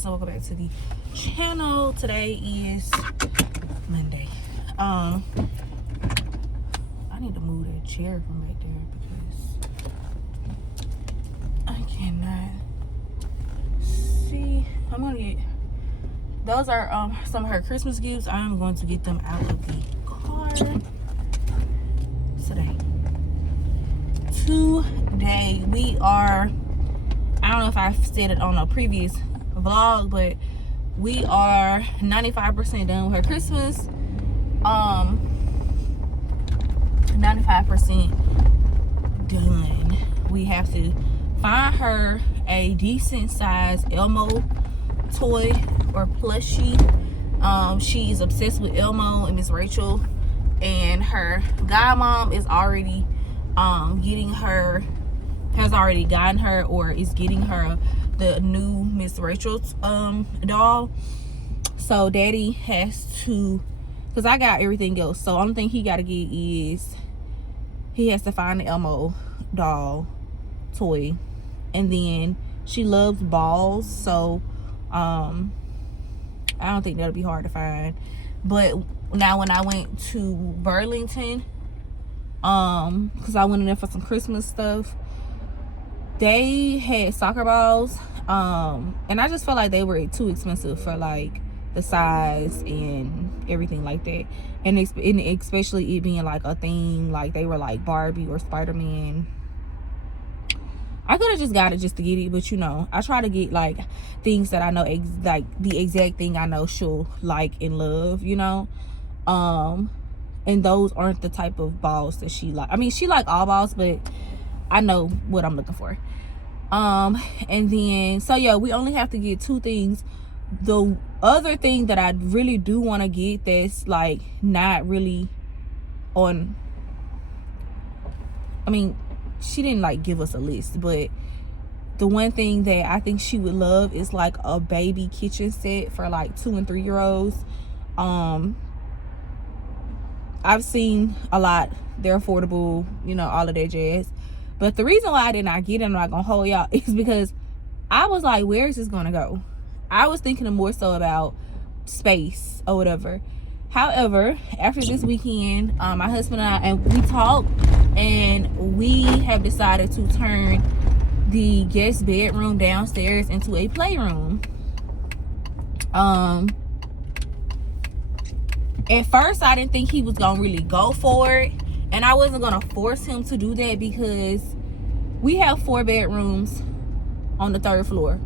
guys, so welcome back to the channel. Today is Monday. I need to move that chair from back there because I cannot see. I'm gonna get, those are some of her Christmas gifts. I'm going to get them out of the car today we are, I don't know if I said it on a previous vlog, but we are 95% done with her Christmas. 95% done. We have to find her a decent size Elmo toy or plushie. She's obsessed with Elmo and Miss Rachel, and her godmom is already has already gotten her or is getting her the new Miss Rachel's doll. So daddy has to, because I got everything else, so only thing he got to get is he has to find the Elmo doll toy. And then she loves balls, so I don't think that'll be hard to find. But now when I went to Burlington, because I went in there for some Christmas stuff, they had soccer balls, and I just felt like they were too expensive for like the size and everything like that, and especially it being like a thing, like they were like Barbie or Spider-Man. I could have just got it just to get it, but you know, I try to get like things that I know like the exact thing I know she'll like and love, you know. And those aren't the type of balls that she like. I mean, she like all balls, but I know what I'm looking for. And then, so yeah, we only have to get two things. The other thing that I really do want to get that's like not really on, I mean, she didn't like give us a list, but the one thing that I think she would love is like a baby kitchen set for like 2 and 3 year olds. I've seen a lot, they're affordable, you know, all of that jazz. But the reason why I did not get it, I'm not gonna hold y'all, is because I was like, where is this gonna go? I was thinking more so about space or whatever. However, after this weekend, my husband and we talked, and we have decided to turn the guest bedroom downstairs into a playroom. At first, I didn't think he was gonna really go for it, and I wasn't gonna force him to do that because we have 4 bedrooms on the 3rd floor.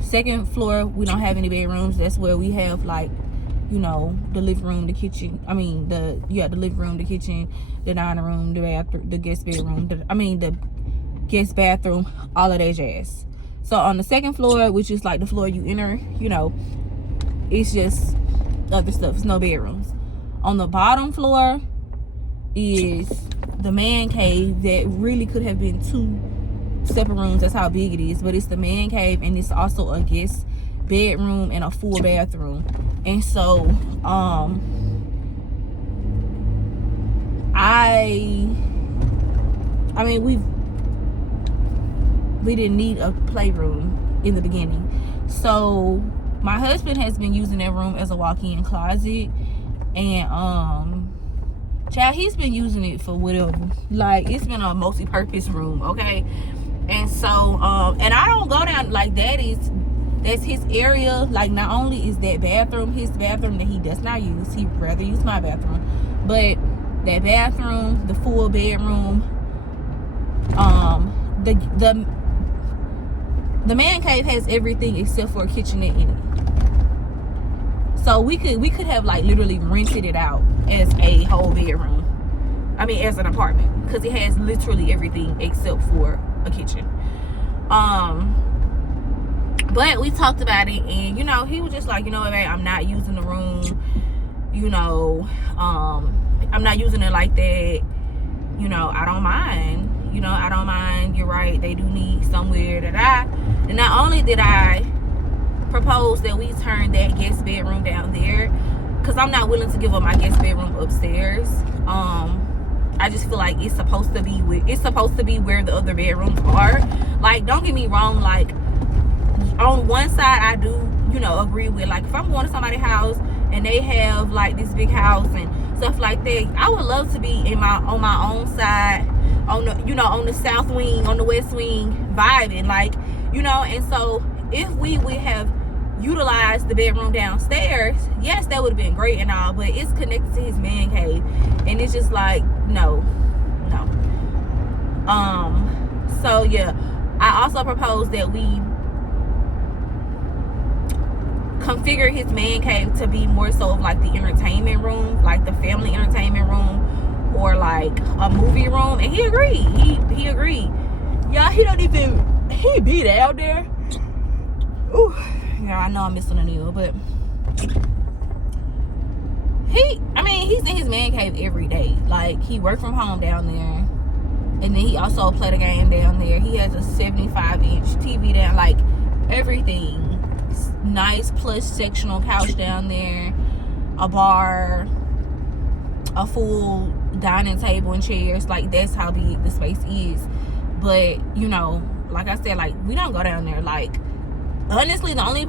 2nd floor, we don't have any bedrooms. That's where we have, like, you know, the living room, the kitchen. I mean, the living room, the kitchen, the dining room, the bathroom, the guest bedroom. The guest bathroom, all of that jazz. So on the 2nd floor, which is like the floor you enter, you know, it's just other stuff. It's no bedrooms. On the bottom floor is the man cave that really could have been 2 separate rooms. That's how big it is. But it's the man cave, and it's also a guest bedroom and a full bathroom. And so I mean, we didn't need a playroom in the beginning. So my husband has been using that room as a walk-in closet, and child, he's been using it for whatever. Like, it's been a multi-purpose room, okay? And so and I don't go down, like, that's his area. Like, not only is that bathroom his bathroom that he does not use, he'd rather use my bathroom, but that bathroom, the full bedroom, the man cave has everything except for a kitchenette in it. So we could have like literally rented it out as a whole bedroom. I mean, as an apartment, because it has literally everything except for a kitchen. But we talked about it, and you know, he was just like, you know what, babe, I'm not using the room. You know, I'm not using it like that. You know, I don't mind. You know, I don't mind. You're right. They do need somewhere that and not only did I propose that we turn that guest bedroom down there, because I'm not willing to give up my guest bedroom upstairs. I just feel like it's supposed to be where the other bedrooms are. Like, don't get me wrong, like on one side I do, agree with, like, if I'm going to somebody's house and they have like this big house and stuff like that, I would love to be on my own side, on the on the south wing, on the west wing, vibing, like, and so if we would have utilized the bedroom downstairs, yes, that would have been great and all, but it's connected to his man cave, and it's just like, no. So yeah, I also propose that we configure his man cave to be more so of like the entertainment room, like the family entertainment room, or like a movie room. And he agreed. He agreed. Y'all, he be down there. Ooh, yeah, I know I'm missing a nail, but he's in his man cave every day. Like, he worked from home down there, and then he also played a game down there. He has a 75-inch TV down, like, everything. Nice plush sectional couch down there, a bar, a full dining table and chairs. Like, that's how big the space is. But like I said, like, we don't go down there. Like, honestly, the only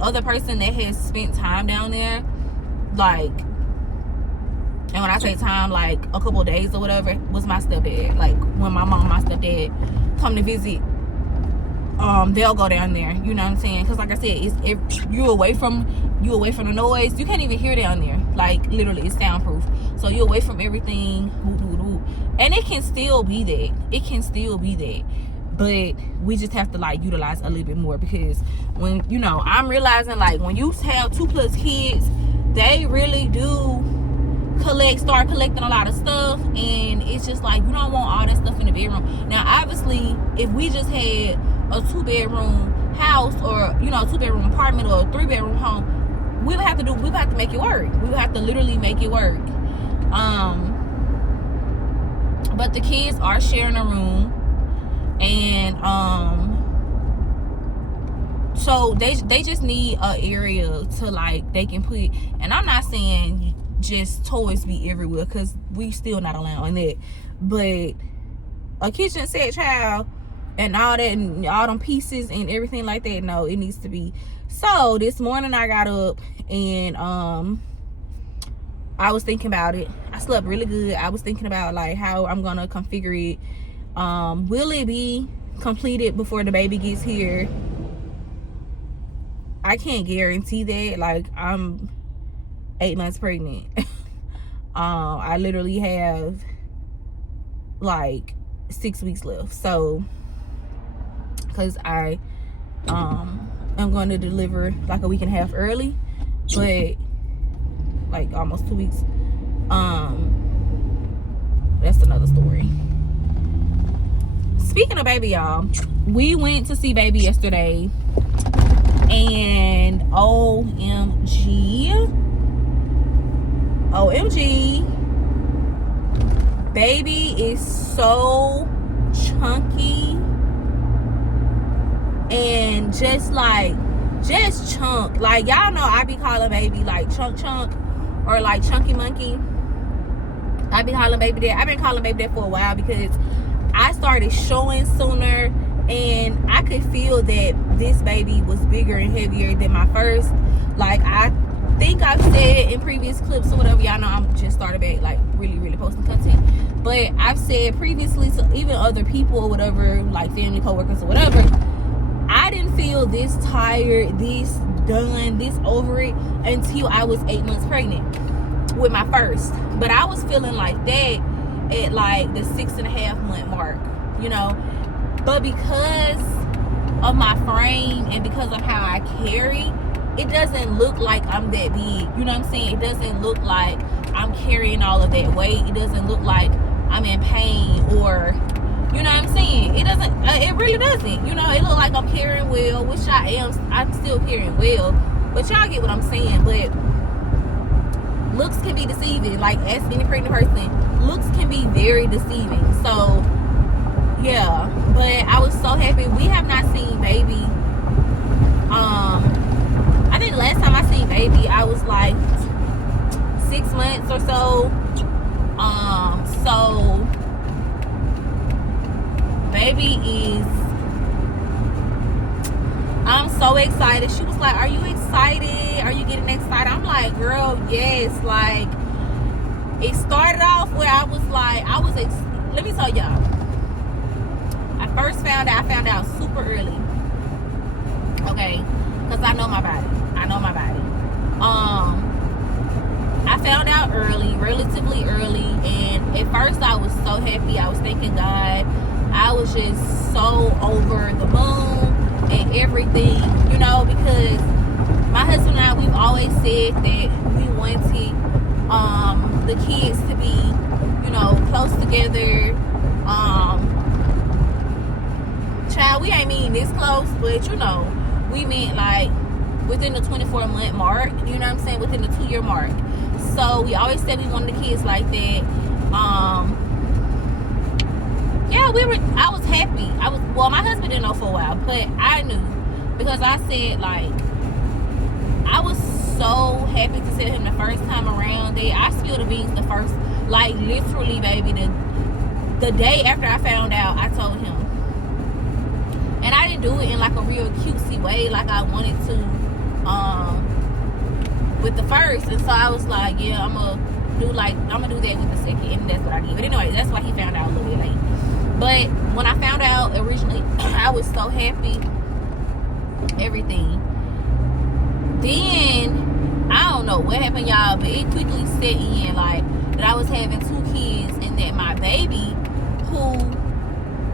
other person that has spent time down there, like, and when I say time, like a couple of days or whatever, was my stepdad. Like, when my mom and my stepdad come to visit, they'll go down there. You know what I'm saying? Because like I said, if you away from the noise, you can't even hear down there. Like, literally, it's soundproof. So you're away from everything, and it can still be that. It can still be that. But we just have to, like, utilize a little bit more, because when I'm realizing, like, when you have 2+ kids, they really do start collecting a lot of stuff, and it's just like, you don't want all that stuff in the bedroom. Now, obviously, if we just had a 2-bedroom house, or a 2-bedroom apartment, or a 3-bedroom home, we would have to make it work. We would have to literally make it work. But the kids are sharing a room, and so they just need an area to, like, they can put, and I'm not saying just toys be everywhere, because we still not allowing that, but a kitchen set, child, and all that, and all them pieces and everything like that, no, it needs to be. So this morning I got up, and I was thinking about it. I slept really good. I was thinking about, like, how I'm gonna configure it. Will it be completed before the baby gets here? I can't guarantee that. Like, I'm 8 months pregnant. I literally have like 6 weeks left. So, because I am going to deliver like a week and a half early, but like almost 2 weeks. That's another story. Speaking of baby, y'all, we went to see baby yesterday, and OMG, baby is so chunky, and just chunk. Like, y'all know I be calling baby like chunk, or like chunky monkey. I be calling baby that. I've been calling baby that for a while, because I started showing sooner, and I could feel that this baby was bigger and heavier than my first. Like, I think I've said in previous clips or whatever, y'all know I'm just started back, like, really posting content, but I've said previously to even other people or whatever, like family, co-workers or whatever, I didn't feel this tired, this done, this over it until I was 8 months pregnant with my first. But I was feeling like that at like the 6.5 month mark, but because of my frame and because of how I carry, it doesn't look like I'm that big. You know what I'm saying? It doesn't look like I'm carrying all of that weight. It doesn't look like I'm in pain, or, you know what I'm saying? It doesn't, it really doesn't. It look like I'm carrying well, which I am. I'm still carrying well, but y'all get what I'm saying. But looks can be deceiving. Like, as any pregnant person, looks can be very deceiving. So, yeah. But I was so happy. We have not seen baby. I think the last time I seen baby, I was like 6 months or so. So baby is, I'm so excited. She was like, are you excited? Are you getting excited? I'm like, girl, yes. Like, it started off where I was like, let me tell y'all. I found out super early. Okay? Because I know my body. I found out early, relatively early, and at first I was so happy. I was thanking God. I was just so over the moon and everything, you know, because my husband and I, we've always said that we wanted the kids to be, you know, close together. Child, we ain't mean this close, but you know, we meant like within the 24-month mark, you know what I'm saying, within the 2-year mark. So we always said we wanted the kids like that. Yeah, I was happy. Well, my husband didn't know for a while, but I knew, because I said, like, I was so happy to tell him the first time around that I spilled the beans the first, like, literally, baby, the day after I found out, I told him. And I didn't do it in like a real cutesy way like I wanted to with the first. And so I was like, yeah, I'm gonna do that with the second, and that's what I did. But anyway, that's why he found out a little bit late. But when I found out originally, I was so happy, everything. Then I don't know what happened, y'all, but it quickly set in, like, that I was having 2 kids, and that my baby, who,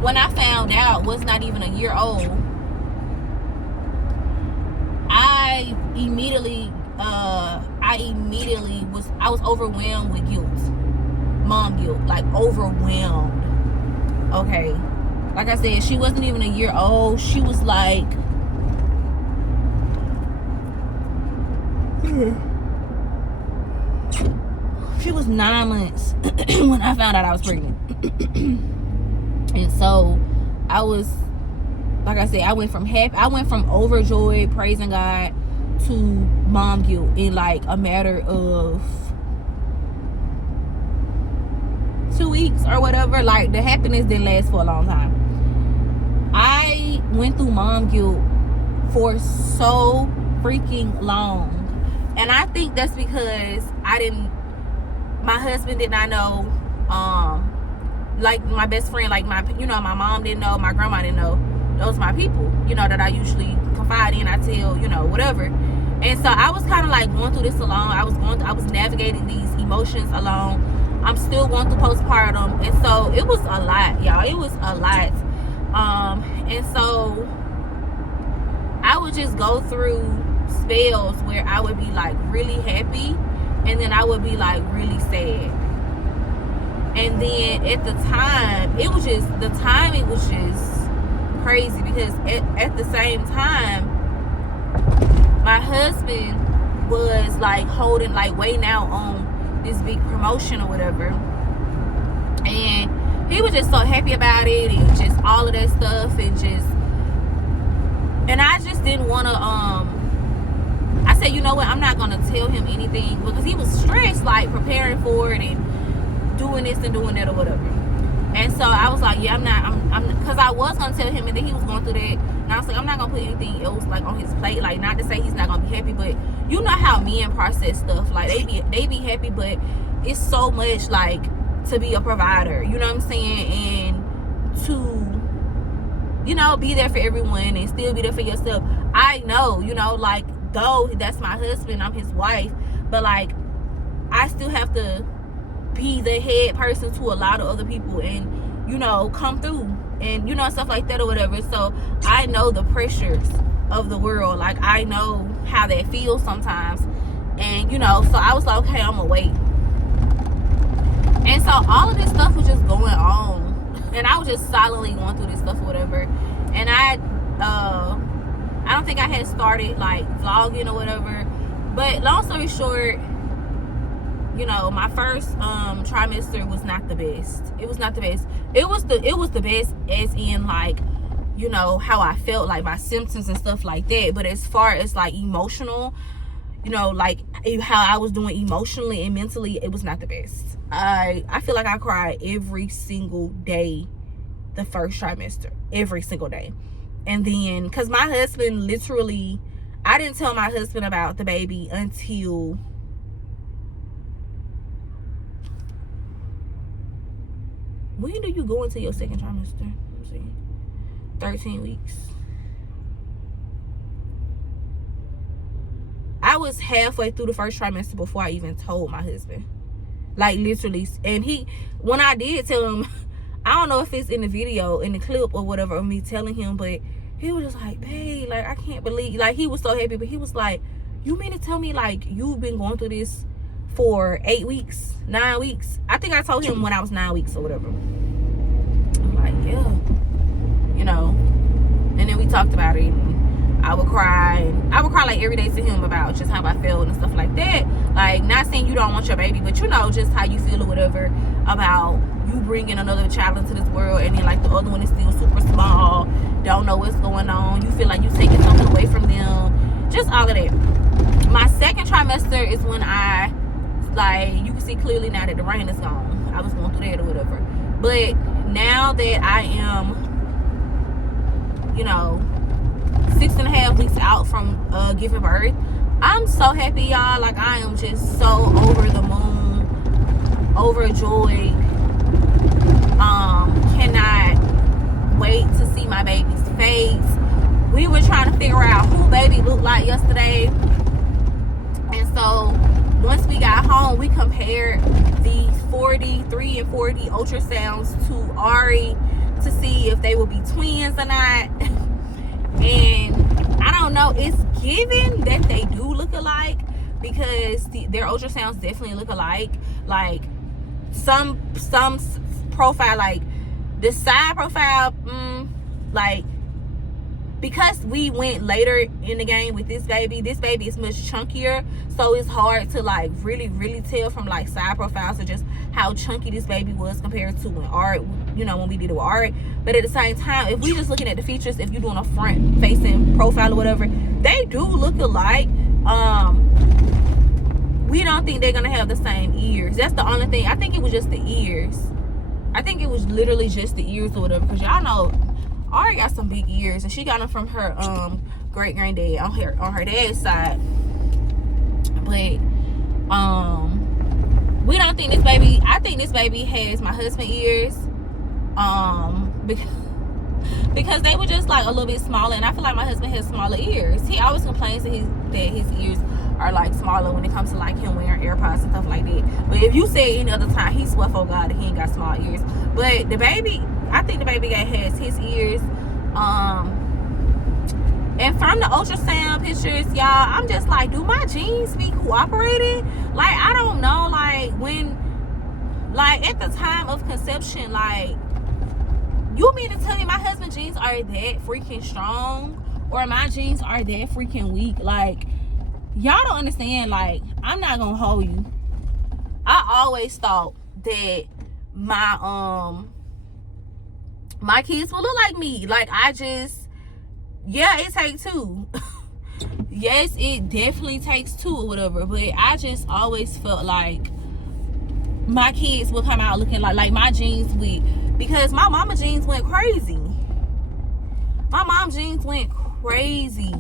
when I found out, was not even a year old, I immediately was overwhelmed with guilt. Mom guilt. Like, overwhelmed. Okay. Like I said, she wasn't even a year old. She was like, she was 9 months when I found out I was pregnant. And so I was, like I said, I went from overjoyed, praising God, to mom guilt in like a matter of 2 weeks or whatever. Like, the happiness didn't last for a long time. I went through mom guilt for so freaking long. And I think that's because my husband did not know, like my best friend, like my mom didn't know, my grandma didn't know. Those are my people, you know, that I usually confide in, I tell, you know, whatever. And so I was kind of like going through this alone. I was navigating these emotions alone. I'm still going through postpartum. And so it was a lot, y'all. It was a lot. And so I would just go through spells where I would be like really happy, and then I would be like really sad. And then at the time, it was just crazy, because at the same time, my husband was like waiting out on this big promotion or whatever, and he was just so happy about it, and just all of that stuff, and I just didn't want to I said, you know what, I'm not gonna tell him anything, because he was stressed, like preparing for it and doing this and doing that or whatever. And so I was like, yeah, I'm because I was gonna tell him, and then he was going through that, and I was like, I'm not gonna put anything else like on his plate. Like, not to say he's not gonna be happy, but you know how men process stuff. Like, they be happy, but it's so much like to be a provider, you know what I'm saying, and to, you know, be there for everyone and still be there for yourself. I know, you know, like, though that's my husband, I'm his wife, but like, I still have to be the head person to a lot of other people, and, you know, come through, and, you know, stuff like that or whatever. So I know the pressures of the world. Like, I know how that feels sometimes, and, you know, so I was like, okay, I'm gonna wait. And so all of this stuff was just going on, and I was just silently going through this stuff or whatever. And I don't think I had started like vlogging or whatever, but long story short, you know, my first trimester was not the best. It was not the best. It was the best as in, like, you know, how I felt, like my symptoms and stuff like that. But as far as like emotional, you know, like how I was doing emotionally and mentally, it was not the best. I feel like I cried every single day the first trimester, every single day. And then, because my husband literally, I didn't tell my husband about the baby until when do you go into your second trimester? Let's see. 13 weeks. I was halfway through the first trimester before I even told my husband. Like, literally. And when I did tell him, I don't know if it's in the video, in the clip or whatever of me telling him, but he was just like, babe, like, I can't believe, like, he was so happy, but he was like, you mean to tell me, like, you've been going through this for 8 weeks, 9 weeks? I think I told him when I was 9 weeks or whatever. I'm like, yeah, you know. And then we talked about it. And I would cry like every day to him about just how I felt and stuff like that. Like, not saying you don't want your baby, but you know, just how you feel or whatever about you bringing another child into this world, and then like the other one is still super small, don't know what's going on, you feel like you're taking something away from them, just all of that. My second trimester is when I, like, you can see clearly now that the rain is gone. I was going through that or whatever, but now that I am, you know, 6.5 weeks out from giving birth, I'm so happy, y'all. Like, I am just so over the moon, overjoyed. Cannot wait to see my baby's face. We were trying to figure out who baby looked like yesterday, and so once we got home, we compared the 43 and 40 ultrasounds to Ari to see if they would be twins or not. And I don't know, it's given that they do look alike, because their ultrasounds definitely look alike. Like, some profile, like the side profile, like, because we went later in the game with this baby is much chunkier, so it's hard to like really tell from like side profiles or just how chunky this baby was compared to when Art, you know, when we did it with Art. But at the same time, if we just looking at the features, if you're doing a front facing profile or whatever, they do look alike. We don't think they're gonna have the same ears. That's the only thing. I think it was just the ears. I think it was literally just the ears or whatever, because y'all know Ari got some big ears, and she got them from her great granddad on her dad's side. But we don't think this baby, I think this baby has my husband's ears, because they were just like a little bit smaller, and I feel like my husband has smaller ears. He always complains that his ears are like smaller when it comes to like him wearing AirPods and stuff like that. But if you say any other time, he swear for God that he ain't got small ears. But the baby, I think the baby guy has his ears. And from the ultrasound pictures, y'all, I'm just like, do my genes be cooperating? Like, I don't know, like, when, like, at the time of conception, like, you mean to tell me my husband's genes are that freaking strong, or my genes are that freaking weak? Like, y'all don't understand. Like, I'm not gonna hold you. I always thought that my kids will look like me. Like, I just, yeah, it takes two. Yes, it definitely takes two or whatever, but I just always felt like my kids will come out looking like my genes would, because my mama genes went crazy. My mom genes went crazy.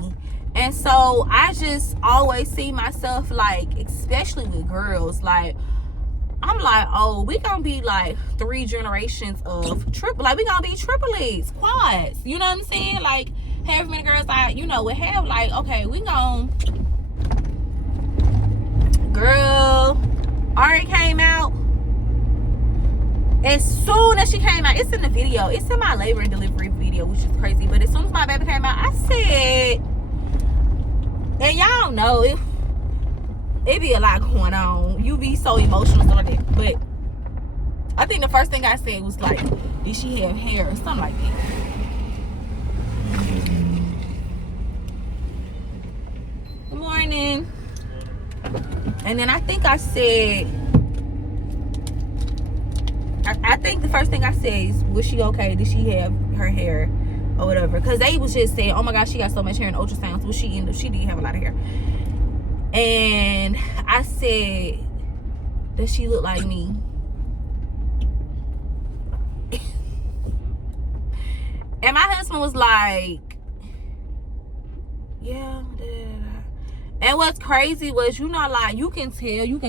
And so I just always see myself, like, especially with girls, like, I'm like, oh, we gonna be like 3 generations of triple, like, we gonna be triplets, quads, you know what I'm saying? Like, however many girls I, you know, would have, like, okay, we gonna, girl, Ari came out. As soon as she came out, it's in the video, it's in my labor and delivery video, which is crazy, but as soon as my baby came out, I said, and y'all know it be a lot going on. You be so emotional stuff like that. But I think the first thing I said was like, did she have hair or something like that? Good morning. And then I think I said, I think the first thing I said is, was she okay? Did she have her hair or whatever? Because they was just saying, oh my gosh, she got so much hair in ultrasounds. Well, she did have a lot of hair. And I said, does she look like me? And my husband was like, yeah, da, da, da. And what's crazy was, you know, like, you can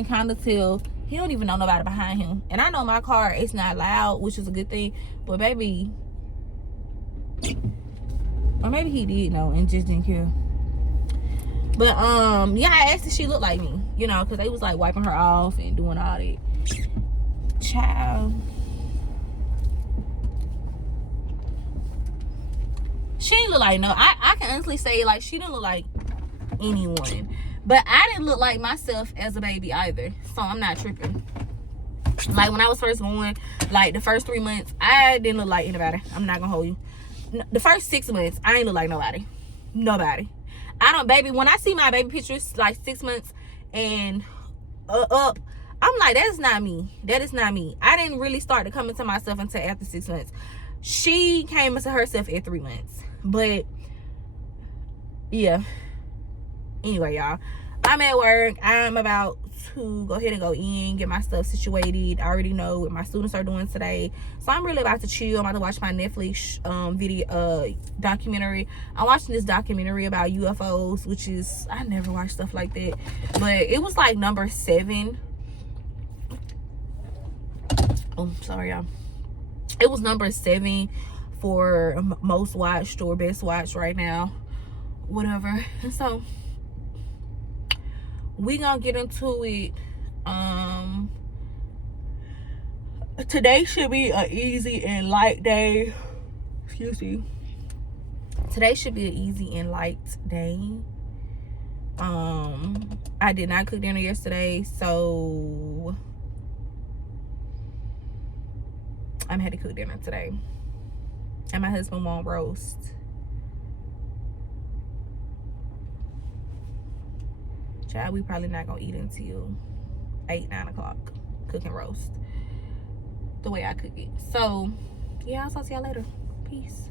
kind of tell he don't even know nobody behind him. And I know my car, it's not loud, which is a good thing, but baby, or maybe he did know and just didn't care. But yeah, I asked if she looked like me, you know, because they was like wiping her off and doing all that. Child, she didn't look like, no, I can honestly say, like, she didn't look like anyone. But I didn't look like myself as a baby either, so I'm not tripping. Like, when I was first born, like the first 3 months, I didn't look like anybody. I'm not gonna hold you. The first 6 months, I ain't look like nobody. I don't, baby, when I see my baby pictures like 6 months and up, I'm like, that is not me. I didn't really start to come into myself until after 6 months. She came into herself at 3 months. But yeah, anyway, y'all, I'm at work. I'm about to go ahead and go in, get my stuff situated. I already know what my students are doing today, so I'm really about to chill. I'm about to watch my Netflix documentary. I'm watching this documentary about UFOs, which is, I never watched stuff like that, but it was like number 7. Oh, sorry, y'all. It was number 7 for most watched or best watched right now, whatever. And so we gonna get into it. Today should be an easy and light day. Excuse me. Today should be an easy and light day. I did not cook dinner yesterday, so I'm had to cook dinner today. And my husband won't roast. Child, we probably not gonna eat until 8-9 o'clock. Cook and roast the way I cook it. So yeah, I'll talk to y'all later. Peace.